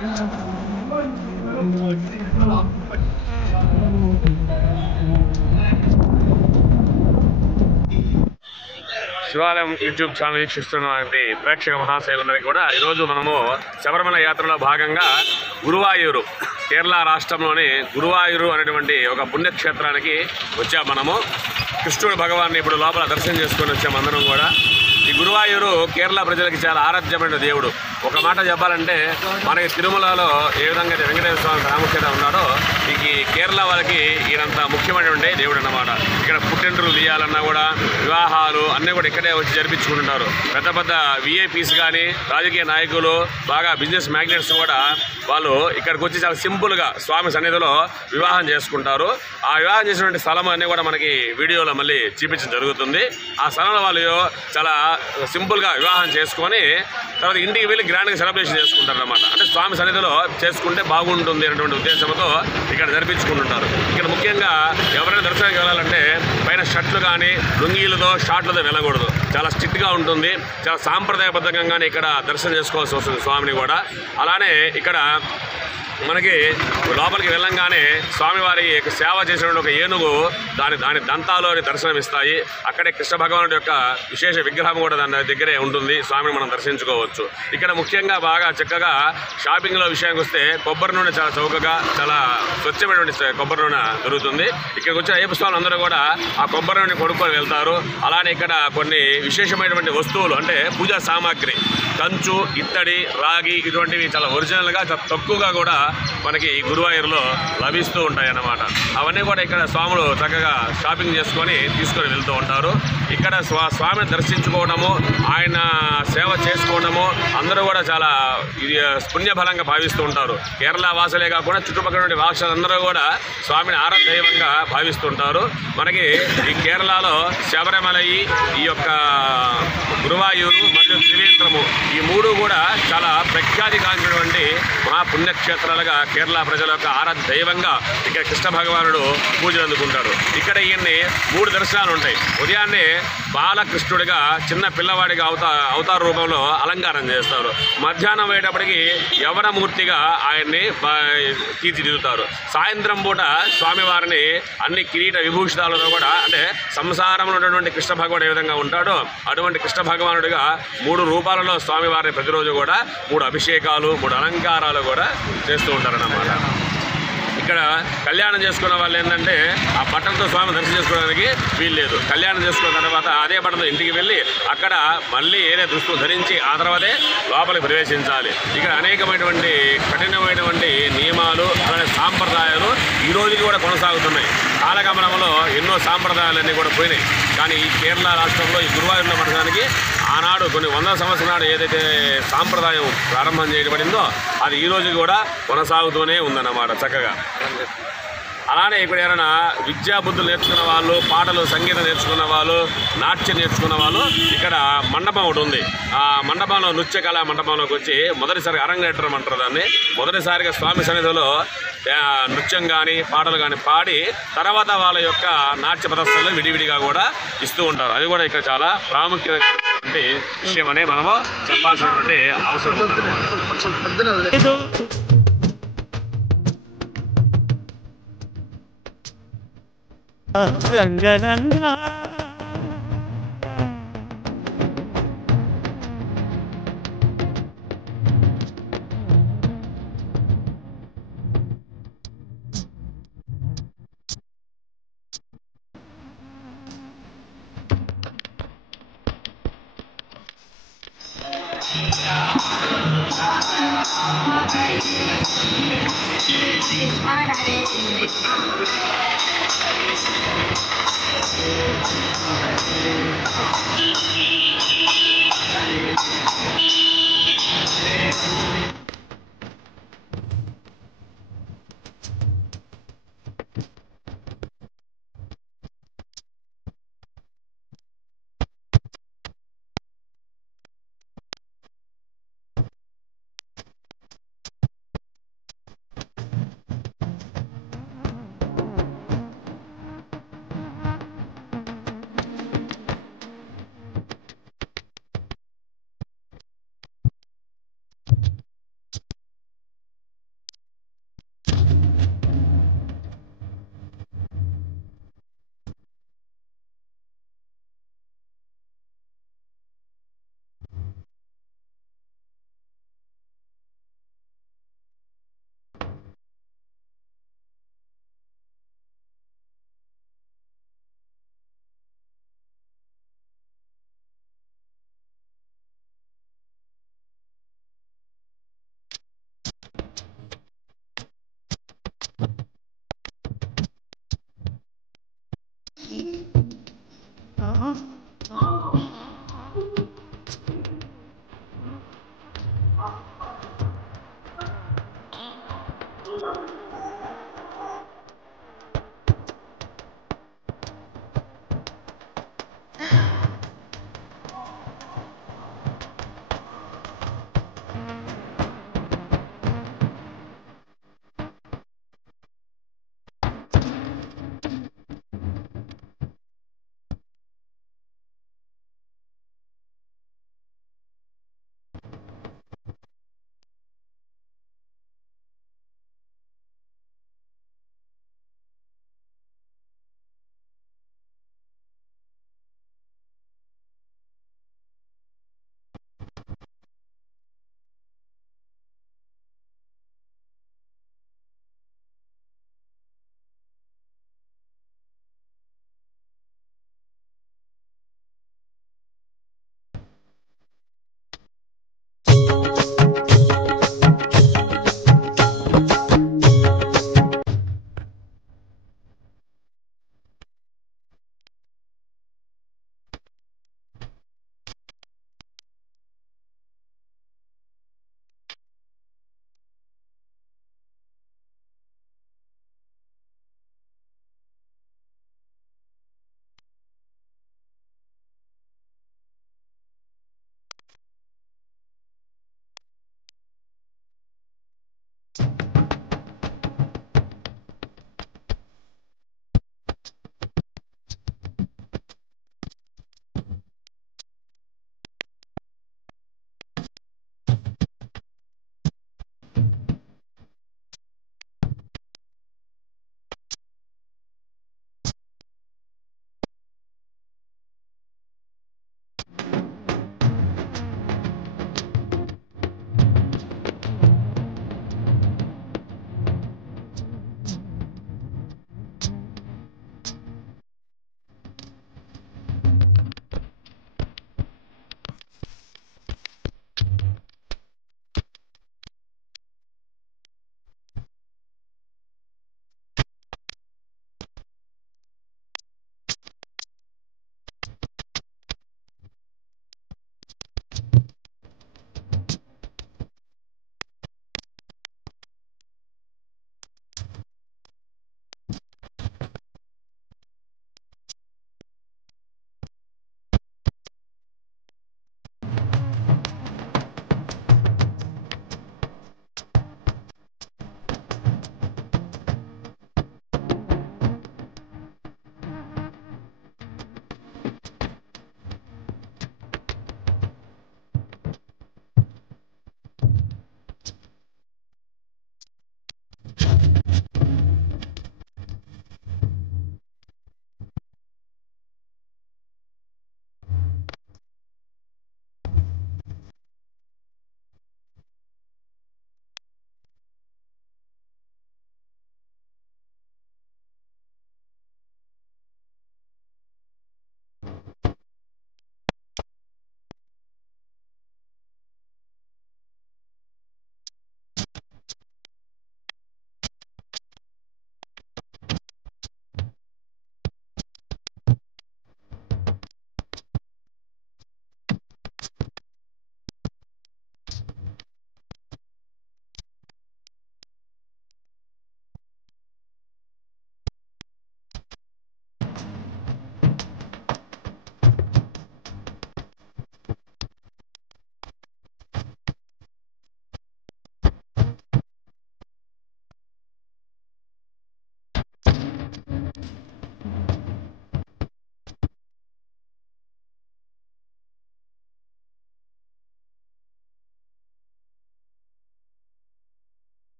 శివాలయం YouTube channel వీక్షిస్తున్నటువంటి ప్రేక్షక మహాశైలందరికీ కూడా ఈరోజు మనము శబరిమల యాత్రలో భాగంగా గురువాయూరు కేరళ రాష్ట్రంలోని గురువాయూరు అనేటువంటి ఒక పుణ్యక్షేత్రానికి వచ్చాము. మనము కృష్ణుడు భగవాన్ని ఇప్పుడు లోపల దర్శనం చేసుకొని వచ్చాము అందరం కూడా. ఈ గురువాయూరు కేరళ ప్రజలకి చాలా ఆరాధ్యమైన దేవుడు. ఒక మాట చెప్పాలంటే మనకి తిరుమలలో ఏ విధంగా అయితే వెంకటేశ్వర స్వామి ప్రాముఖ్యత ఉన్నాడో ఈ కేరళ వాళ్ళకి ఈయనంత ముఖ్యమైనటువంటి దేవుడు అన్నమాట. ఇక్కడ పుట్టింటలు తీయాలన్నా కూడా వివాహాలు అన్నీ కూడా ఇక్కడే వచ్చి జరిపించుకుంటుంటారు. పెద్ద పెద్ద విఐపీస్ కానీ రాజకీయ నాయకులు బాగా బిజినెస్ మ్యాగ్నెట్స్ కూడా వాళ్ళు ఇక్కడికి వచ్చి చాలా సింపుల్గా స్వామి సన్నిధిలో వివాహం చేసుకుంటారు. ఆ వివాహం చేసినటువంటి స్థలం అన్నీ కూడా మనకి వీడియోలో మళ్ళీ చూపించడం జరుగుతుంది. ఆ స్థలంలో వాళ్ళు చాలా సింపుల్గా వివాహం చేసుకొని తర్వాత ఇంటికి వెళ్ళి గ్రాండ్గా సెలబ్రేషన్ చేసుకుంటారు అన్నమాట. అంటే స్వామి సన్నిధిలో చేసుకుంటే బాగుంటుంది అనేటువంటి ఉద్దేశంతో ఇక్కడ జరిపించుకుంటుంటారు. ఇక్కడ ముఖ్యంగా ఎవరైనా దర్శనానికి వెళ్ళాలంటే పైన షర్ట్లు కానీ లుంగీలతో షార్ట్లతో వెళ్ళకూడదు. చాలా స్ట్రిక్ట్గా ఉంటుంది. చాలా సాంప్రదాయబద్ధంగానే ఇక్కడ దర్శనం చేసుకోవాల్సి వస్తుంది స్వామిని కూడా. అలానే ఇక్కడ మనకి లోపలికి వెళ్ళంగానే స్వామివారి సేవ చేసిన ఒక ఏనుగు దాని దంతాలోని దర్శనం ఇస్తాయి. అక్కడే కృష్ణ భగవానుడి యొక్క విశేష విగ్రహం కూడా దాని దగ్గరే ఉంటుంది. స్వామిని మనం దర్శించుకోవచ్చు. ఇక్కడ ముఖ్యంగా బాగా చక్కగా షాపింగ్లో విషయానికి వస్తే కొబ్బరి నూనె చాలా చౌకగా చాలా స్వచ్ఛమైనటువంటి కొబ్బరి నూనె దొరుకుతుంది. ఇక్కడికి వచ్చిన అయ్యప్ప స్వాములు అందరూ కూడా ఆ కొబ్బరి నూనె కొనుక్కొని వెళ్తారు. అలానే ఇక్కడ కొన్ని విశేషమైనటువంటి వస్తువులు అంటే పూజా సామాగ్రి కంచు, ఇత్తడి, రాగి ఇటువంటివి చాలా ఒరిజినల్గా చాలా తక్కువగా కూడా మనకి గురువాయూరులో లభిస్తూ ఉంటాయి అన్నమాట. అవన్నీ కూడా ఇక్కడ స్వాములు చక్కగా షాపింగ్ చేసుకొని తీసుకొని వెళ్తూ ఉంటారు. ఇక్కడ స్వామిని దర్శించుకోవడము, ఆయన సేవ చేసుకోవడము అందరూ కూడా చాలా పుణ్యఫలంగా భావిస్తూ ఉంటారు. కేరళ వాసులే కాకుండా చుట్టుపక్కల నుండి వాసులందరూ కూడా స్వామిని ఆరాధైవంగా భావిస్తుంటారు. మనకి ఈ కేరళలో శబరిమలై, ఈ యొక్క గురువాయూరు మరియు త్రివేంద్రము ఈ మూడు కూడా చాలా ప్రఖ్యాతిగాంచినటువంటి మహాపుణ్యక్షేత్రాలుగా కేరళ ప్రజల యొక్క ఆరాధ్య దైవంగా ఇక్కడ కృష్ణ భగవానుడు పూజలు అందుకుంటాడు. ఇక్కడ ఈయన్ని 3 దర్శనాలు ఉంటాయి. ఉదయాన్నే బాలకృష్ణుడిగా చిన్న పిల్లవాడిగా అవతార రూపంలో అలంకారం చేస్తారు. మధ్యాహ్నం అయ్యేటప్పటికి యవనమూర్తిగా ఆయన్ని తీర్చిదిద్దుతారు. సాయంత్రం పూట స్వామివారిని అన్ని కిరీట విభూషితాలతో కూడా అంటే సంసారంలో ఉన్నటువంటి కృష్ణ భగవానుడు ఏ విధంగా ఉంటాడో అటువంటి కృష్ణ భగవానుడిగా 3 రూపాలలో స్వామివారిని ప్రతిరోజు కూడా 3 అభిషేకాలు 3 అలంకారాలు కూడా చేస్తూ ఉంటారన్నమాట. ఇక్కడ కళ్యాణం చేసుకున్న వాళ్ళు ఏంటంటే ఆ బట్టలతో స్వామి దర్శనం చేసుకోవడానికి వీల్లేదు. కళ్యాణం చేసుకున్న తర్వాత అదే బట్టలతో ఇంటికి వెళ్ళి అక్కడ మళ్ళీ ఏదే దుస్తులు ధరించి ఆ తర్వాతే లోపలికి ప్రవేశించాలి. ఇక్కడ అనేకమైనటువంటి కఠినమైనటువంటి నియమాలు అలానే సాంప్రదాయాలు ఈ రోజుకి కూడా కొనసాగుతున్నాయి. కాలగమనంలో ఎన్నో సాంప్రదాయాలన్నీ కూడా పోయినాయి. కానీ ఈ కేరళ రాష్ట్రంలో ఈ గురువాయూరులో పట్టడానికి ఆనాడు కొన్ని 100 సంవత్సరాల నాడు ఏదైతే సాంప్రదాయం ప్రారంభం చేయబడిందో అది ఈ రోజు కూడా కొనసాగుతూనే ఉందన్నమాట చక్కగా. అలానే ఇక్కడ ఏమైనా విద్యాబుద్ధులు నేర్చుకున్న వాళ్ళు, పాటలు సంగీతం నేర్చుకున్న వాళ్ళు, నాట్యం నేర్చుకున్న వాళ్ళు ఇక్కడ మండపం ఒకటి ఉంది. ఆ మండపంలో నృత్య కళా మండపంలోకి వచ్చి మొదటిసారిగా అరంగేట్రం అంటారు దాన్ని. మొదటిసారిగా స్వామి సన్నిధిలో నృత్యం కానీ పాటలు కానీ పాడి తర్వాత వాళ్ళ యొక్క నాట్య ప్రదర్శనలు విడివిడిగా కూడా ఇస్తూ ఉంటారు. అది కూడా ఇక్కడ చాలా ప్రాముఖ్యమైనటువంటి విషయం అనే మనము చెప్పాల్సినటువంటి అవసరం ఉంది. రంగరంగా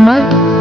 Mud